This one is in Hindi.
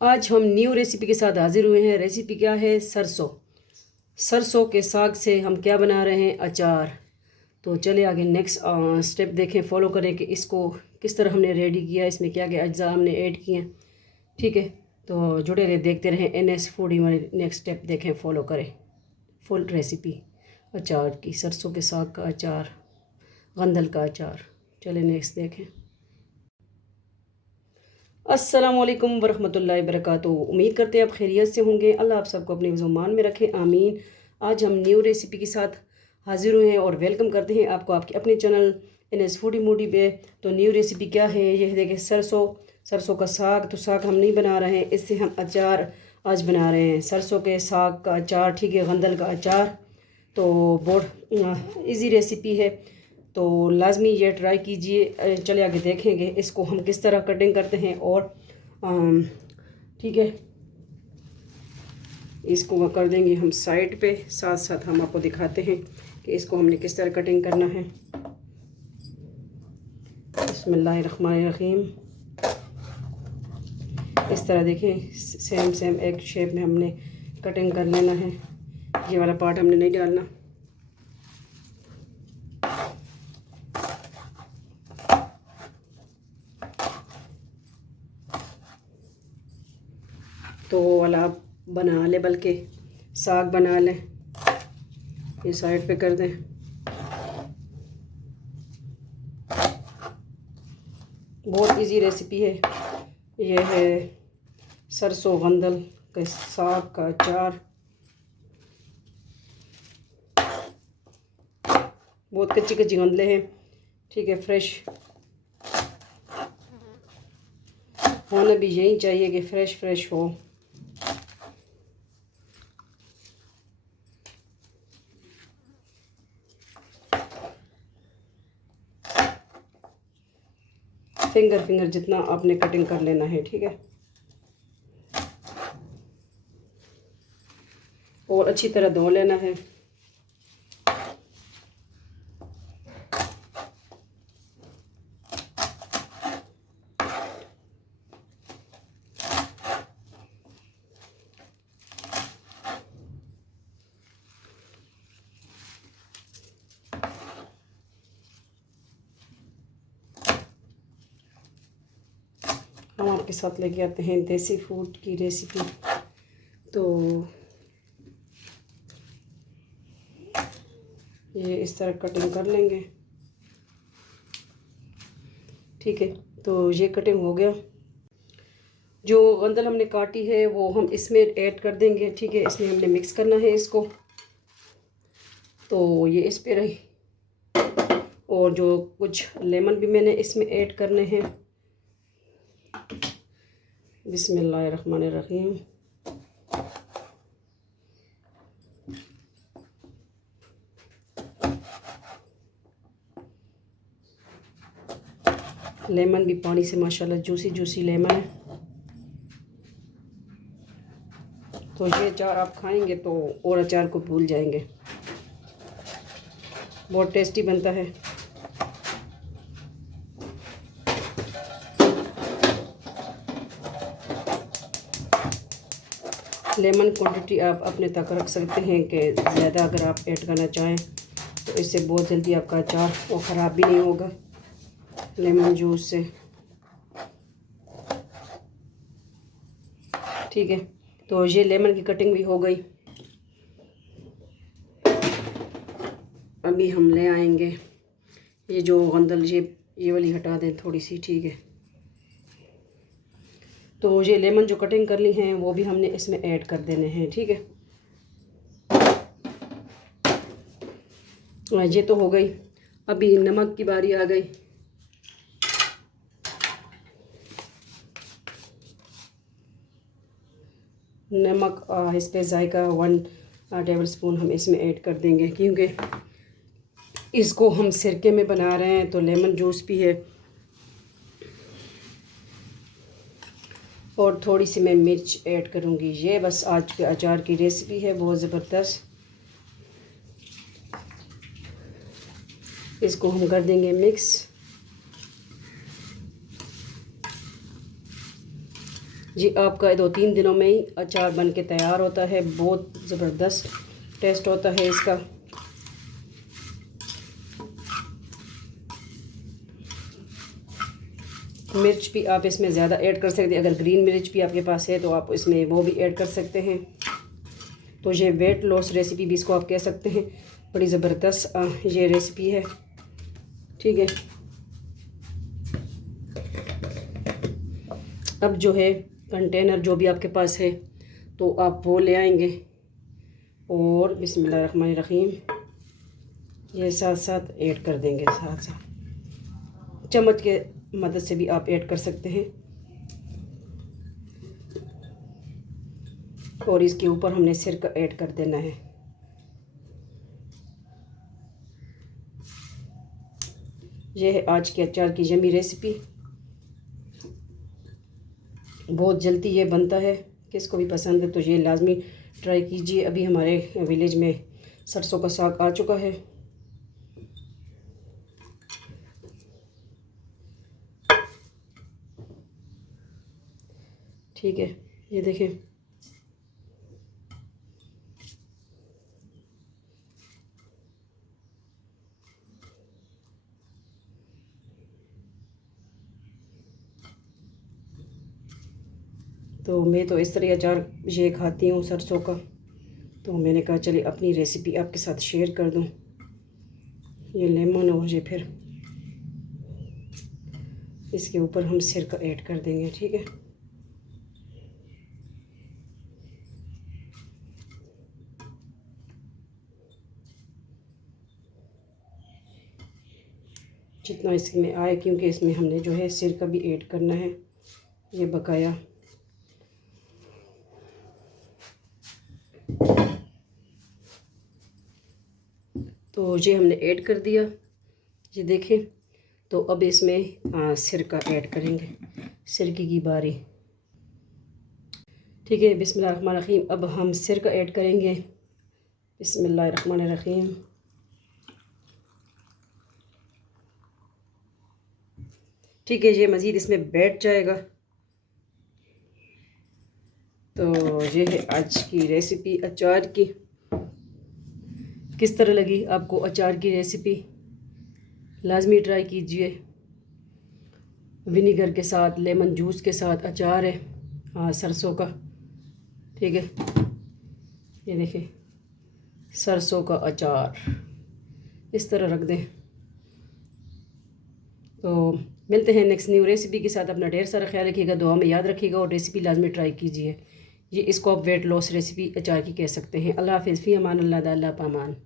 आज हम न्यू रेसिपी के साथ हाजिर हुए हैं। रेसिपी क्या है? सरसों के साग से हम क्या बना रहे हैं? अचार। तो चलिए आगे नेक्स्ट स्टेप देखें, फॉलो करें कि इसको किस तरह हमने रेडी किया, इसमें क्या क्या अज्जा हमने ऐड किए हैं। ठीक है, तो जुड़े रहे, देखते रहें NS फूडी में। नेक्स्ट स्टेप देखें, फॉलो करें फुल रेसिपी अचार की। सरसों के साग का अचार, गंदल का अचार। चलिए नेक्स्ट देखें। अस्सलामुअलैकुम वरहमतुल्लाहि वबरकातुहू। उम्मीद करते हैं आप खैरियत से होंगे। अल्लाह आप सबको अपने ज़ुबान में रखे, आमीन। आज हम न्यू रेसिपी के साथ हाजिर हुए हैं और वेलकम करते हैं आपको आपके अपने चैनल NS फूडी मूडी पे। तो न्यू रेसिपी क्या है? ये देखें, सरसों का साग। तो साग हम नहीं बना रहे हैं, इससे हम अचार आज बना रहे हैं, सरसों के साग का अचार। ठीक है, गंदल का अचार। तो बहुत इजी रेसिपी है, तो लाजमी ये ट्राई कीजिए। चले आगे देखेंगे इसको हम किस तरह कटिंग करते हैं। और ठीक है, इसको कर देंगे हम साइड पे, साथ साथ हम आपको दिखाते हैं कि इसको हमने किस तरह कटिंग करना है। बिस्मिल्लाहिर्रहमानिर्रहीम। इस तरह देखें, सेम एक शेप में हमने कटिंग कर लेना है। ये वाला पार्ट हमने नहीं डालना। तो वाला आप बना लें, बल्कि साग बना लें। ये साइड पे कर दें। बहुत इजी रेसिपी है। ये है सरसों गंदल के साग का अचार। बहुत कच्ची कच्ची गंदले हैं। ठीक है, फ्रेश होना भी यही चाहिए कि फ्रेश हो। फिंगर जितना आपने कटिंग कर लेना है। ठीक है, और अच्छी तरह धो लेना है। हम आपके साथ लेके आते हैं देसी फूड की रेसिपी। तो ये इस तरह कटिंग कर लेंगे। ठीक है, तो ये कटिंग हो गया। जो गंदल हमने काटी है वो हम इसमें ऐड कर देंगे। ठीक है, इसमें हमने मिक्स करना है इसको। तो ये इस पे रही। और जो कुछ लेमन भी मैंने इसमें ऐड करने हैं। बिस्मिल्लाहिर्रहमानिर्रहीम। लेमन भी पानी से माशाल्लाह जूसी लेमन है। तो ये अचार आप खाएंगे तो और अचार को भूल जाएंगे। बहुत टेस्टी बनता है। लेमन क्वांटिटी आप अपने तक रख सकते हैं कि ज़्यादा अगर आप ऐड करना चाहें तो इससे बहुत जल्दी आपका अचार वो ख़राब भी नहीं होगा लेमन जूस से। ठीक है, तो ये लेमन की कटिंग भी हो गई। अभी हम ले आएंगे ये जो गंदल, ये वाली हटा दें थोड़ी सी। ठीक है, तो ये लेमन जो कटिंग कर ली हैं वो भी हमने इसमें ऐड कर देने हैं। ठीक है, ये तो हो गई। अभी नमक की बारी आ गई। नमक इस पे जायका 1 टेबल स्पून हम इसमें ऐड कर देंगे, क्योंकि इसको हम सिरके में बना रहे हैं तो लेमन जूस भी है। और थोड़ी सी मैं मिर्च ऐड करूँगी। ये बस आज के अचार की रेसिपी है, बहुत ज़बरदस्त। इसको हम कर देंगे मिक्स। जी आपका 2-3 दिनों में ही अचार बन के तैयार होता है। बहुत ज़बरदस्त टेस्ट होता है इसका। मिर्च भी आप इसमें ज़्यादा ऐड कर सकते हैं। अगर ग्रीन मिर्च भी आपके पास है तो आप इसमें वो भी ऐड कर सकते हैं। तो ये वेट लॉस रेसिपी भी इसको आप कह सकते हैं। बड़ी ज़बरदस्त ये रेसिपी है। ठीक है, अब जो है कंटेनर जो भी आपके पास है तो आप वो ले आएंगे और बिस्मिल्लाहिर्रहमानिर्रहीम ये साथ साथ ऐड कर देंगे। साथ साथ चम्मच के मदद से भी आप ऐड कर सकते हैं। और इसके ऊपर हमने सिरका ऐड कर देना है। यह है आज के अचार की यमी रेसिपी। बहुत जल्दी ये बनता है। किसको भी पसंद है तो ये लाजमी ट्राई कीजिए। अभी हमारे विलेज में सरसों का साग आ चुका है। ठीक है, ये देखें। तो मैं तो इस तरह अचार ये खाती हूँ सरसों का, तो मैंने कहा चलिए अपनी रेसिपी आपके साथ शेयर कर दूँ। ये लेमन और ये फिर इसके ऊपर हम सिरका ऐड कर देंगे। ठीक है, जितना इसमें आए, क्योंकि इसमें हमने जो है सिरका भी ऐड करना है ये बकाया। तो ये हमने ऐड कर दिया, ये देखें। तो अब इसमें सिरका ऐड करेंगे, सिरके की बारी। ठीक है, बिस्मिल्लाहिर्रहमानिर्रहीम। अब हम सिरका ऐड करेंगे। बिस्मिल्लाहिर्रहमानिर्रहीम। ठीक है, ये मज़ीद इसमें बैठ जाएगा। तो ये है आज की रेसिपी अचार की। किस तरह लगी आपको अचार की रेसिपी? लाजमी ट्राई कीजिए। विनीगर के साथ, लेमन जूस के साथ अचार है सरसों का। ठीक है, ये देखें सरसों का अचार इस तरह रख दें। तो मिलते हैं नेक्स्ट न्यू रेसिपी के साथ। अपना ढेर सारा ख्याल रखिएगा, दुआ में याद रखिएगा और रेसिपी लाजमी ट्राई कीजिए। ये इसको आप वेट लॉस रेसिपी अचार की कह सकते हैं। अल्लाह हाफ़िज़, फ़ी अमान अल्लाह, पामान।